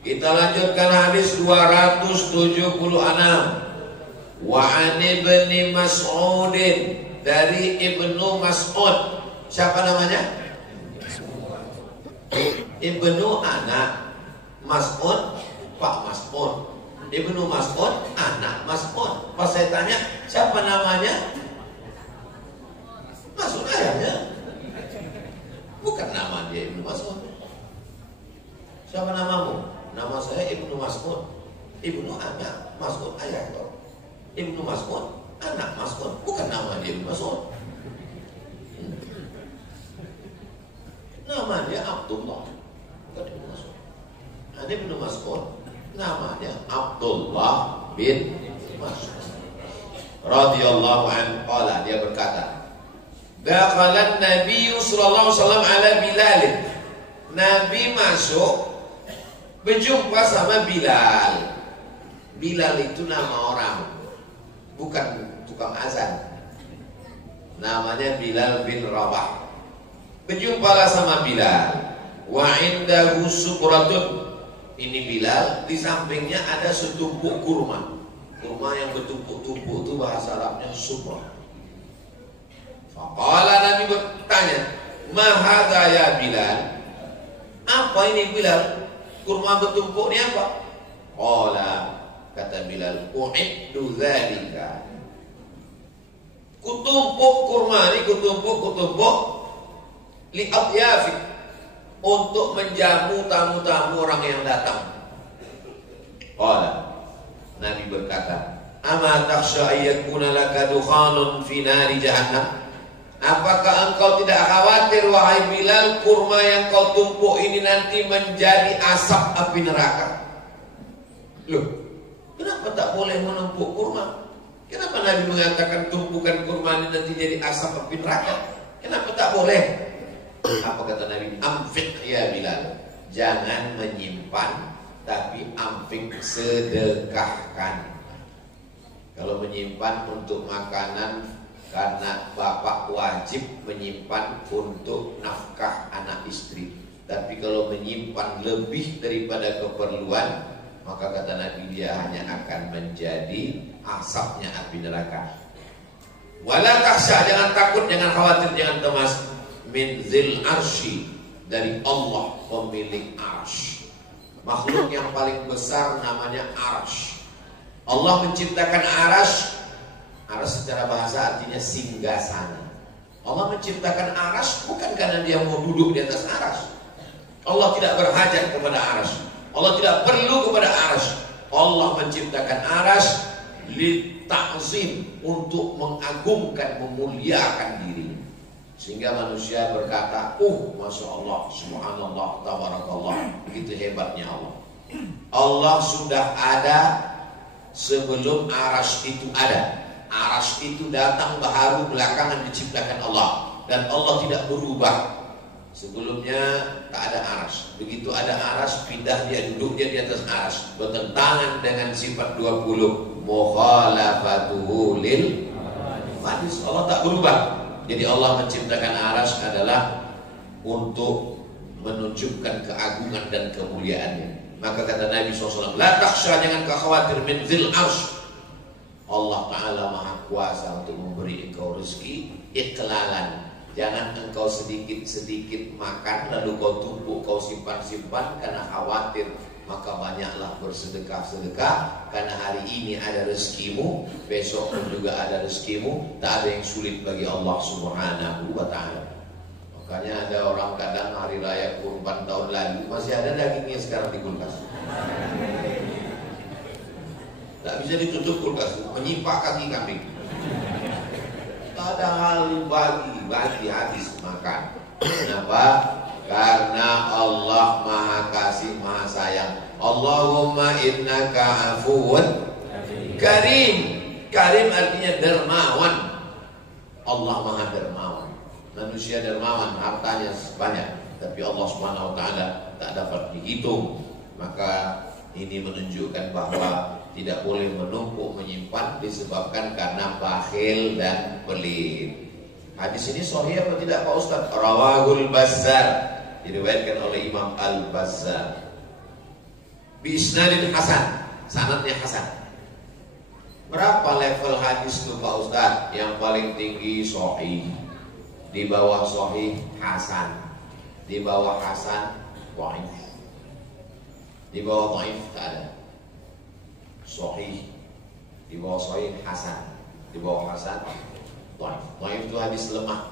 Kita lanjutkan hadis 276. Wa an Ibni Mas'udin, dari Ibnu Mas'ud. Siapa namanya? Ibnu anak Mas'ud, Pak Mas'ud. Ibnu Mas'ud, anak Mas'ud. Pas saya tanya, siapa namanya? Mas'ud ayahnya. Bukan nama dia Ibnu Mas'ud. Siapa namamu? Nama saya Ibnu Mas'ud. Ibnu anak Mas'ud ayah kau. Ibnu Mas'ud, anak Mas'ud. Bukan nama dia Ibnu Mas'ud. Nama dia Abdullah, bukan Ibnu Mas'ud. Ada Ibnu Mas'ud, namanya Abdullah bin Mas'ud radhiyallahu anhu. Qala, dia berkata, dakhalan Nabi sallallahu alaihi wasallam ala Bilal. Nabi masuk berjumpa sama Bilal. Bilal itu nama orang, bukan tukang azan. Namanya Bilal bin Rabah. Berjumpalah sama Bilal. Wa indahu sukratun. Ini Bilal, di sampingnya ada setumpuk kurma. Kurma yang bertumpuk-tumpuk itu bahasa Arabnya sukra. Faqala, Nabi bertanya, ma hadza ya Bilal? Apa ini Bilal? Kurma bertumpuk ini apa? Qala, kata Bilal, u'iddu dzalika. Kutumpuk kurma ini, kutumpuk li adyafik, untuk menjamu tamu-tamu orang yang datang. Qala, Nabi berkata, ama takhsha ayyakuna laka dukhanun fi nari jahannam? Apakah engkau tidak khawatir wahai Bilal, kurma yang kau tumpuk ini nanti menjadi asap api neraka? Loh, kenapa tak boleh menumpuk kurma? Kenapa Nabi mengatakan tumpukan kurma ini nanti jadi asap api neraka? Kenapa tak boleh? Apa kata Nabi? Amfik ya Bilal, jangan menyimpan, tapi amfik, sedekahkan. Kalau menyimpan untuk makanan, karena bapak wajib menyimpan untuk nafkah anak istri. Tapi kalau menyimpan lebih daripada keperluan, maka kata Nabi, dia hanya akan menjadi asapnya api neraka. Wala takhsha, jangan takut, jangan khawatir, jangan cemas. Min zil arsy, dari Allah pemilik arsy. Makhluk yang paling besar namanya arsy. Allah menciptakan arsy. Arsy secara bahasa artinya singgasana. Allah menciptakan arsy bukan karena dia mau duduk di atas arsy. Allah tidak berhajat kepada arsy. Allah tidak perlu kepada arsy. Allah menciptakan arsy li ta'zim, untuk mengagungkan, memuliakan diri. Sehingga manusia berkata, Masya Allah, Subhanallah, Tabarakallah. Begitu hebatnya Allah. Allah sudah ada sebelum arsy itu ada. Arsy itu datang baru belakangan diciptakan Allah. Dan Allah tidak berubah. Sebelumnya tak ada arsy. Begitu ada arsy, pindah dia, duduk dia di atas arsy. Bertentangan dengan sifat 20. Mukhalafatuhu lil hadis. Allah tak berubah. Jadi Allah menciptakan arsy adalah untuk menunjukkan keagungan dan kemuliaannya. Maka kata Nabi SAW, la takhsha, jangan kau khawatir, min zil arsy. Allah Ta'ala maha kuasa untuk memberi engkau rezeki iklalan. Jangan engkau sedikit-sedikit makan lalu kau tumpuk, kau simpan-simpan karena khawatir. Maka banyaklah bersedekah-sedekah, karena hari ini ada rezekimu, besok pun juga ada rezekimu. Tak ada yang sulit bagi Allah Subhanahu wa ta'ala. Makanya ada orang kadang hari raya kurban tahun lalu masih ada dagingnya sekarang di kulkas. Tak bisa ditutup kulkas, menyimpak kaki kambing. Tak ada hal bagi habis makan. Kenapa? Karena Allah maha kasih, maha sayang. Allahumma innaka afuwun karim. Karim artinya dermawan. Allah maha dermawan. Manusia dermawan, hartanya banyak, tapi Allah Subhanahu wa ta'ala tak dapat dihitung. Maka ini menunjukkan bahwa tidak boleh menumpuk, menyimpan, disebabkan karena bakhil dan pelit. Hadis ini sahih apa tidak Pak Ustaz? Rawahul Bazzar, diriwayatkan oleh Imam Al-Bazzar. bi isnadin hasan, sanadnya hasan. Berapa level hadis itu Pak Ustaz? Yang paling tinggi sahih, di bawah sahih hasan, di bawah hasan dhaif, di bawah dhaif tak ada. Sahih, di bawah sahih hasan, di bawah hasan dhaif. Dhaif itu hadis lemah.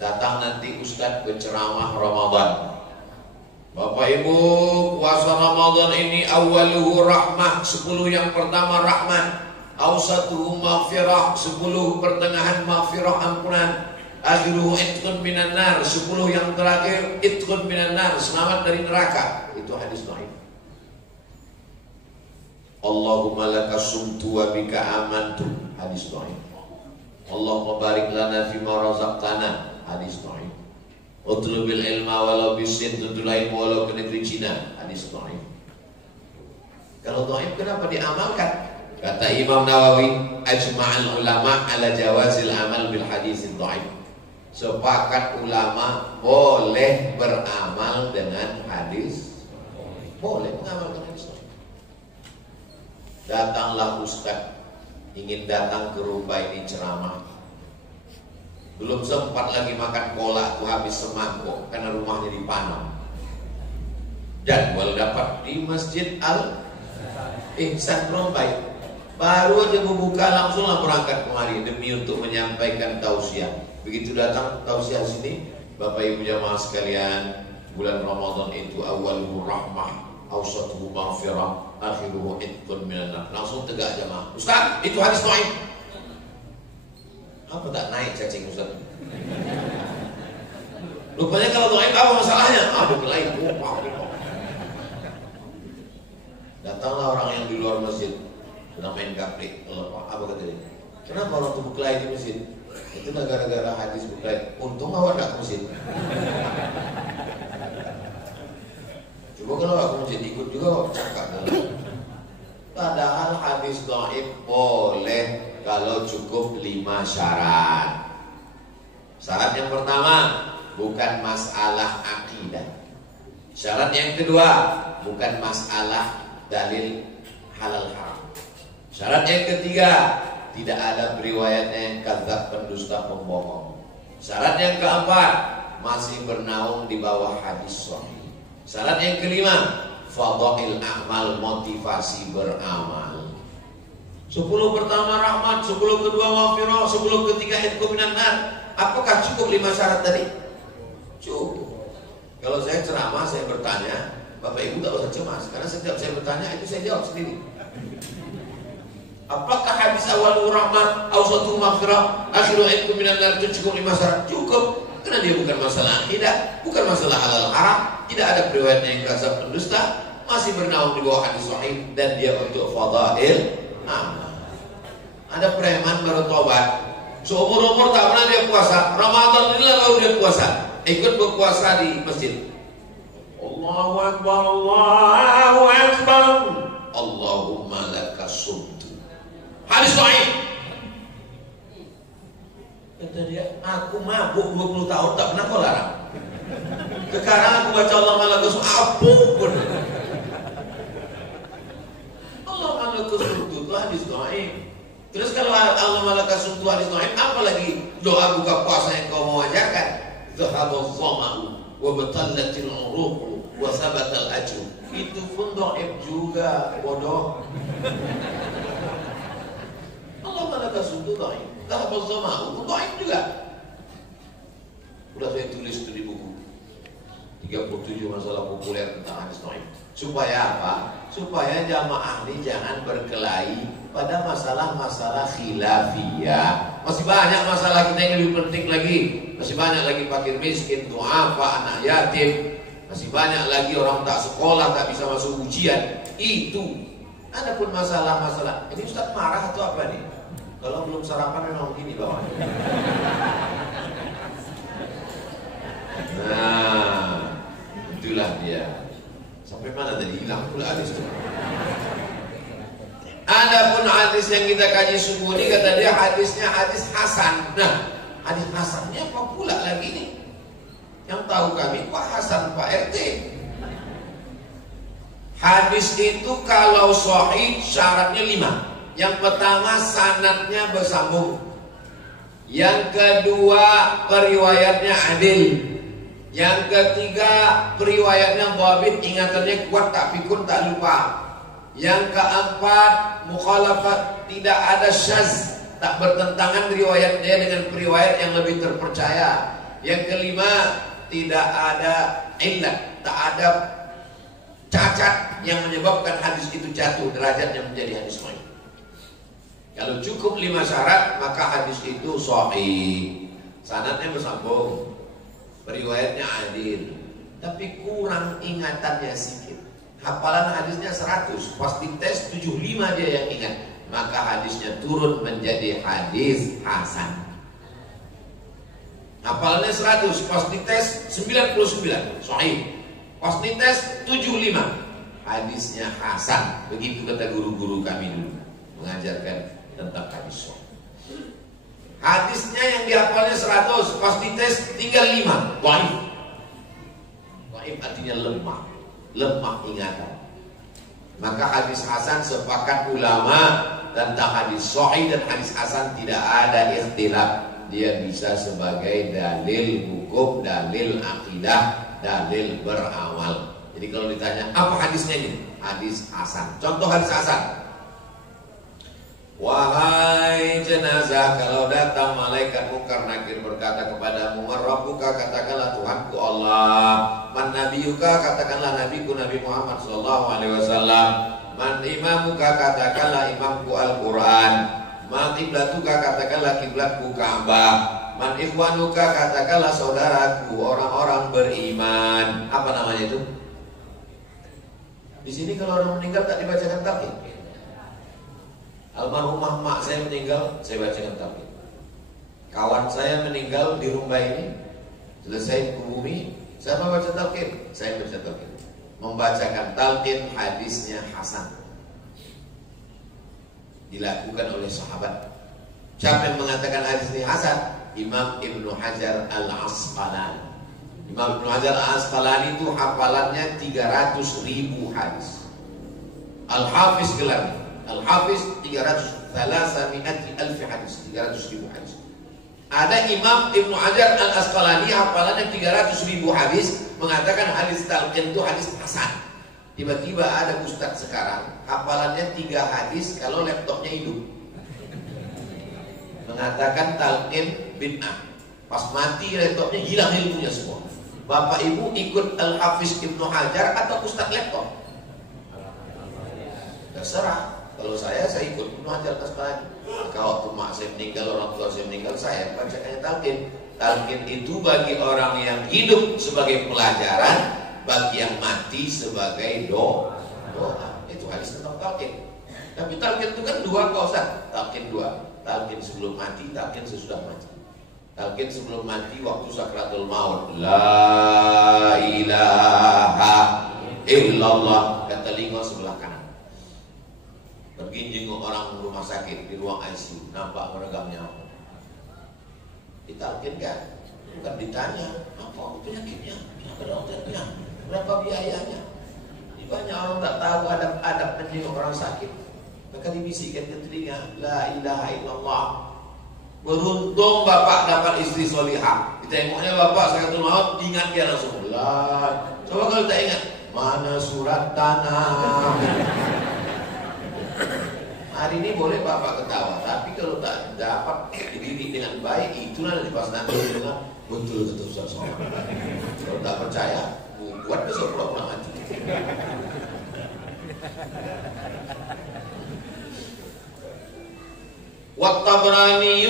Datang nanti Ustaz berceramah Ramadan. Bapak Ibu, puasa Ramadan ini awaluhu rahmah, 10 yang pertama rahmat, awsatuhu maghfirah, 10 pertengahan maghfirah ampunan, akhiruhu itqun minan nar, 10 yang terakhir itqun minan nar, selamat dari neraka. Itu hadis dhaif. Allahumma laka sumtu wa bika amantu, hadis dhaif. Allahumma barik lana fima razaqtana, hadis dhaif. Utlubil ilma walau bisin, tuntut ilmu walau ke negeri Cina, hadis dhaif. Kalau dhaif kenapa diamalkan? Kata Imam Nawawi, ajma'al ulama ala jawazil amal bil hadis dhaif. Sepakat ulama boleh beramal dengan hadis, boleh mengamalkan hadis dhaif. Datanglah ustaz, ingin datang ke rumah ini ceramah. Belum sempat lagi makan kolak tuh habis semangkuk karena rumahnya di Panam. Jadwal dapat di Masjid Al-Ihsan Rombay. Baru aja membuka langsunglah berangkat kemari demi untuk menyampaikan tausiah. Begitu datang tausiah sini, Bapak Ibu jamaah sekalian, bulan Ramadan itu awaluhu rahmah, awsatuhu maghfirah, akhiruhu itqun minan nar. Langsung tegak jamaah. Ustaz, itu hadis dhaif. Apa tak naik cacing Ustaz? Rupanya kalau dhaif apa masalahnya? Ada lain. Datanglah orang yang di luar masjid sedang main kaplik. Apa kata dia? Kenapa orang itu berkelahi di masjid? Itu gara-gara hadis berkelahi. Untung awak tak ke masjid. Coba kalau aku masjid ikut juga awak cakap. Padahal hadis dhaif boleh kalau cukup 5 syarat. Syarat yang pertama, bukan masalah akidah. Syarat yang kedua, bukan masalah dalil halal haram. Syarat yang ketiga, tidak ada riwayatnya kadzab, pendusta, pembohong. Syarat yang keempat, masih bernaung di bawah hadis sahih. Syarat yang kelima, fadhail amal, motivasi beramal. 10 pertama rahmat, 10 kedua maghfirah, 10 ketiga itqun minan nar. Apakah cukup 5 syarat tadi? Cukup. Kalau saya ceramah, saya bertanya, Bapak Ibu tak usah cemas, karena setiap saya bertanya itu saya jawab sendiri. Apakah hadis awal rahmat, awsatuhu maghfirah, akhiruhu itqun minan nar itu cukup 5 syarat? Cukup. Karena dia bukan masalah akidah, bukan masalah halal haram, tidak ada riwayatnya yang kadzab, pendusta, masih bernaung di bawah hadis sahih, dan dia untuk fadail amal. Ada preman baru tobat, seumur-umur tak pernah dia puasa, Ramadan ini lalu dia puasa, ikut berpuasa di masjid. Allahu Akbar, Allahu Akbar, Allahumma laka sumtu, hadis sahih. Kata dia, aku mabuk 20 tahun tak pernah kau larang. Sekarang aku baca Allahumma laka sumtu, ampun. Allahumma laka sumtu itu hadis sahih. Terus kalau Allahumma laka sumtu hadis dhaif, apa lagi doa buka puasa yang kau mau ajarkan? Zahabaz zama'u wa batallatil uruqu wa sabatal ajru. Itu pun dhaif juga, bodoh. Allahumma laka sumtu dhaif, zahabaz zama'u pun dhaif juga. Udah saya tulis itu di buku 37 masalah populer tentang hadis dhaif. Supaya apa? Supaya jamaah ini jangan berkelahi pada masalah-masalah khilafiyah. Masih banyak masalah kita yang lebih penting lagi. Masih banyak lagi fakir miskin, du'afa, anak yatim. Masih banyak lagi orang tak sekolah, tak bisa masuk ujian. Itu. Adapun masalah-masalah, ini Ustaz marah atau apa nih? Kalau belum sarapan memang begini bawahnya. Nah, itulah dia. Sampai mana tadi? Hilang pula hadis itu. Adapun hadis yang kita kaji sungguh ini, kata dia hadisnya hadis hasan. Nah, hadis hasannya apa pula lagi nih? Yang tahu kami Pak Hasan, Pak RT. Hadis itu kalau sahih syaratnya 5. Yang pertama sanadnya bersambung. Yang kedua periwayatnya adil. Yang ketiga periwayatnya dhabit, ingatannya kuat tak pikun tak lupa. Yang keempat mukhalafat, tidak ada syaz, tak bertentangan riwayat dia dengan periwayat yang lebih terpercaya. Yang kelima tidak ada illat, tak ada cacat yang menyebabkan hadis itu jatuh derajatnya menjadi hadis sahih. Kalau cukup 5 syarat maka hadis itu sahih. Sanadnya bersambung, periwayatnya adil, tapi kurang ingatannya sedikit. Hafalan hadisnya 100, pas dites 75 dia yang ingat, maka hadisnya turun menjadi hadis hasan. Hafalannya 100, pas dites 99, sahih. Pas dites 75, hadisnya hasan. Begitu kata guru-guru kami dulu mengajarkan tentang hadis sahih. Hadisnya yang dihafalnya 100, pas dites tinggal 5, dhaif. Dhaif artinya lemah ingatan. Maka hadis hasan sepakat ulama tentang hadis sahih dan hadis hasan tidak ada ikhtilaf. Dia bisa sebagai dalil hukum, dalil akidah, dalil beramal. Jadi kalau ditanya apa hadisnya ini? Hadis hasan. Contoh hadis hasan. Wahai jenazah, kalau datang malaikat munkar nakir berkata kepadamu, man rabbuka, katakanlah Tuhanku Allah. Man nabiyuka, katakanlah nabiku Nabi Muhammad sallallahu alaihi wasallam. Man imamuka, katakanlah imamku Al-Quran. Man qiblatuka, katakanlah kiblatku Ka'bah. Man ikhwanuka, katakanlah saudaraku orang-orang beriman. Apa namanya itu? Di sini kalau orang meninggal tak dibacakan talqin. Almarhumah mak saya meninggal, saya bacakan talqin. Kawan saya meninggal di rumah ini, selesai ke bumi, saya baca talqin. Saya baca talqin. Membacakan talqin hadisnya hasan, dilakukan oleh sahabat. Siapa yang mengatakan hadis ini hasan? Imam Ibnu Hajar Al-Asqalani. Imam Ibnu Hajar Al-Asqalani itu hafalannya 300.000 hadis. Al-Hafiz gelar. Al-Hafiz 300.000 hadis. 300.000 hadis. Ada Imam Ibnu Hajar Al-Asqalani hafalannya 300.000 hadis, mengatakan hadis talqin itu hadis hasan. Tiba-tiba ada ustadz sekarang hafalannya 3 hadis kalau laptopnya hidup, mengatakan talqin bid'ah. Pas mati laptopnya hilang ilmunya semua. Bapak ibu ikut Al-Hafiz Ibnu Hajar atau ustadz laptop? Terserah. Kalau saya ikut Ibnu Hajar Al-Asqalani. Kalau waktu mak saya meninggal, orang tua saya meninggal, saya bacakannya talqin. Talqin itu bagi orang yang hidup sebagai pelajaran, bagi yang mati sebagai doa. Itu hadis tentang talqin. Tapi talqin itu kan 2 kok Ustaz. Talqin 2. Talqin sebelum mati, talqin sesudah mati. Talqin sebelum mati waktu sakratul maut. La ilaha illallah, ke telinga sebelah kanan. Pergi jenguk orang rumah sakit di ruang ICU, nampak meregang nyawa. Ditalqin kan? Bukan ditanya apa penyakitnya, kenapa dokternya, berapa biayanya. Banyak orang tak tahu adab-adab menjenguk orang sakit. Maka dibisikkan ke telinga, la ilaha illallah. Beruntung bapak dapat istri solihah. Ditengoknya bapak sakratul maut, ingat dia langsung. Coba kalau tak ingat, mana surat tanah. Hari ini boleh bapak ketawa, tapi kalau tak dapat dididik dengan baik, itulah nanti pas nanti dengar betul Ustaz Somad. Kalau tak percaya, buat besok pura-pura mati. Wat-Tabrani,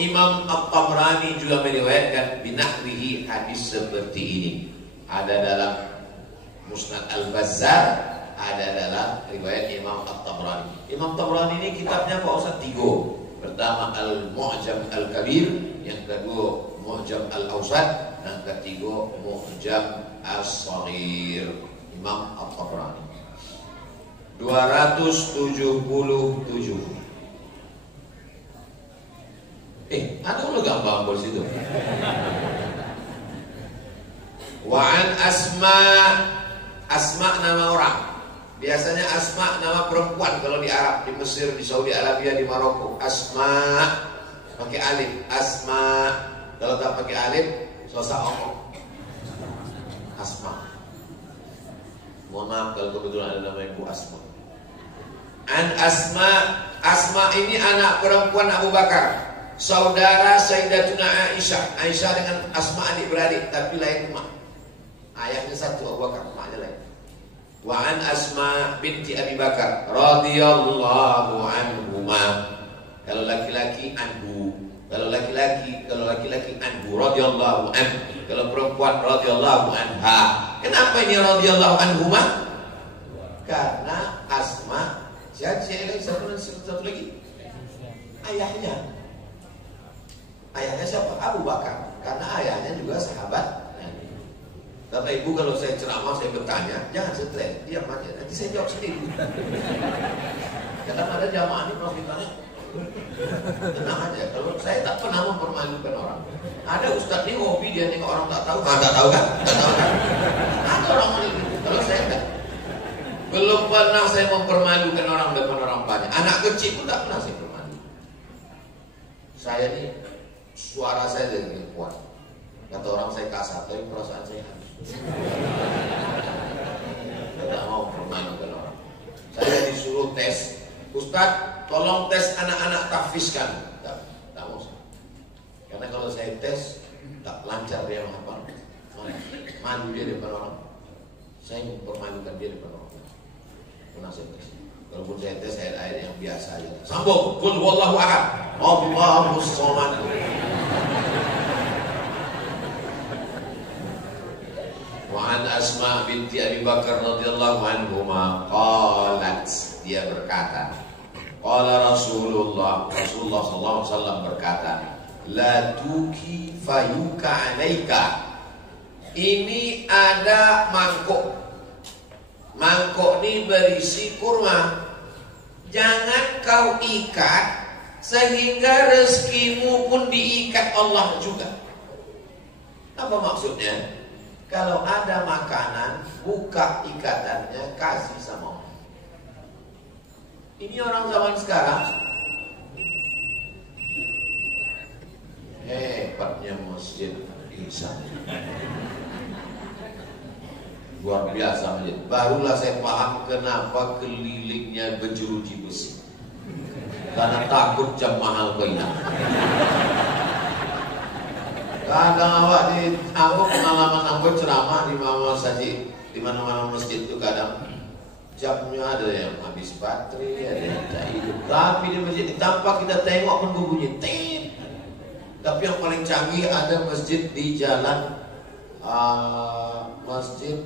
Imam At-Tabrani juga meriwayatkan binahwihi hadis seperti ini. Ada dalam Musnad Al-Bazzar, ada dalam riwayat Imam At-Tabrani. Imam Tabrani ini kitabnya Pak Ustaz 3. Pertama Al-Mu'jam Al-Kabir, yang kedua Mu'jam Al-Awsat, dan ketiga Mu'jam As-Saghir. Imam At-Tabrani 277. Ada ulah gampang bos itu. Wa'an Asma nama orang. Biasanya Asma nama perempuan kalau di Arab, di Mesir, di Saudi Arabia, di Maroko. Asma pakai alif. Asma. Kalau tak pakai alif, susah omong. Asma. Mohon maaf kalau kebetulan ada nama Ibu Asma. An Asma. Asma ini anak perempuan Abu Bakar, saudara Sayyidatuna Aisyah. Aisyah dengan Asma adik-beradik, tapi lain emak. Ayahnya satu, Abu Bakar, emaknya lain. Wa an Asma binti Abi Bakar radhiyallahu anhuma. Kalau laki-laki anhu, kalau laki-laki anhu radhiyallahu anhu, kalau perempuan radhiyallahu anha. Kenapa ini radhiyallahu anhuma? Karena Asma satu lagi ayahnya. Ayahnya siapa? Abu Bakar. Karena ayahnya juga sahabat. Bapak Ibu kalau saya ceramah, saya bertanya, jangan stres, diam aja, nanti saya jawab sendiri. Kadang ada jamaah ini kalau ditanya, tenang aja. Kalau saya tak pernah mempermalukan orang. Ada ustadz ini hobi dia nengok orang tak tahu, tak tahu kan? Ada orang ini. Kalau saya enggak, belum pernah saya mempermalukan orang depan orang banyak. Anak kecil pun tak pernah saya permalukan. Saya ini suara saya lebih kuat. Kata orang saya kasar, tapi perasaan saya halus. Saya tak mau permalukan orang. Saya disuruh tes, Ustadz tolong tes anak-anak tahfizkan. Tak mau saya. Karena kalau saya tes tak lancar dia menghafal, malu dia depan orang. Saya mempermalukan dia depan orang. Pernah saya tes. Walaupun saya tes ayat-ayat yang biasa aja. Sambung, qul huwallahu ahad, Allahus samad. Wa an Asma binti Abi Bakar radhiyallahu anhuma qalat, dia berkata, qala Rasulullah sallallahu alaihi wasallam berkata, la tuki fayuka alaika. Ini ada mangkuk. Mangkuk ini berisi kurma. Jangan kau ikat sehingga rezekimu pun diikat Allah juga. Apa maksudnya? Kalau ada makanan, buka ikatannya, kasih sama orang. Ini orang zaman sekarang. Hebatnya masjid Insan. Luar biasa masjid. Barulah saya paham kenapa kelilingnya berjeruji besi. Karena takut jam mahal kena. Kadang awak pengalaman aku ceramah di mana-mana masjid itu kadang jamnya ada yang habis baterai, ada yang tak hidup. Tapi di masjid ini tanpa kita tengok pun berbunyi tip. Tapi yang paling canggih ada masjid di jalan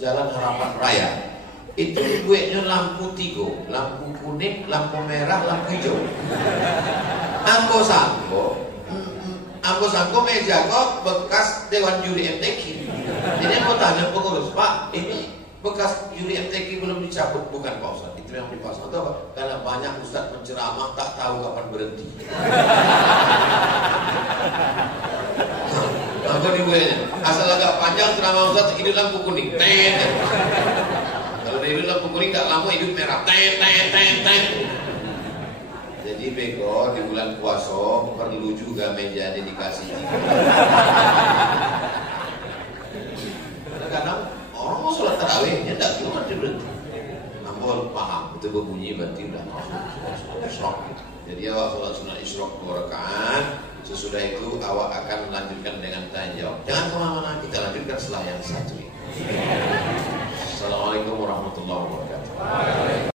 Jalan Harapan Raya. Itu duitnya lampu 3, lampu kuning, lampu merah, lampu hijau. Ambo sangko meja kok bekas Dewan Juri MTQ. Jadi mau tanya pengurus, Pak, ini bekas Juri MTQ belum dicabut, bukan Pak Ustaz? Itu yang dipasang atau apa? Karena banyak Ustaz menceramah tak tahu kapan berhenti. Apa dibuatnya? Asal agak panjang ceramah Ustaz, hidup lampu kuning. Kalau dia hidup lampu kuning tak lama hidup merah. Jadi bego di bulan puasa perlu juga meja dedikasi. Kadang-kadang orang mau sholat tarawihnya tidak kira nanti berhenti. Namun paham itu berbunyi berarti udah masuk isyraq. Jadi awak sholat sunat isyraq 2 rakaat. Sesudah itu awak akan melanjutkan dengan tanya jawab. Jangan kemana-mana, kita lanjutkan setelah yang satu ini. Assalamualaikum warahmatullahi wabarakatuh.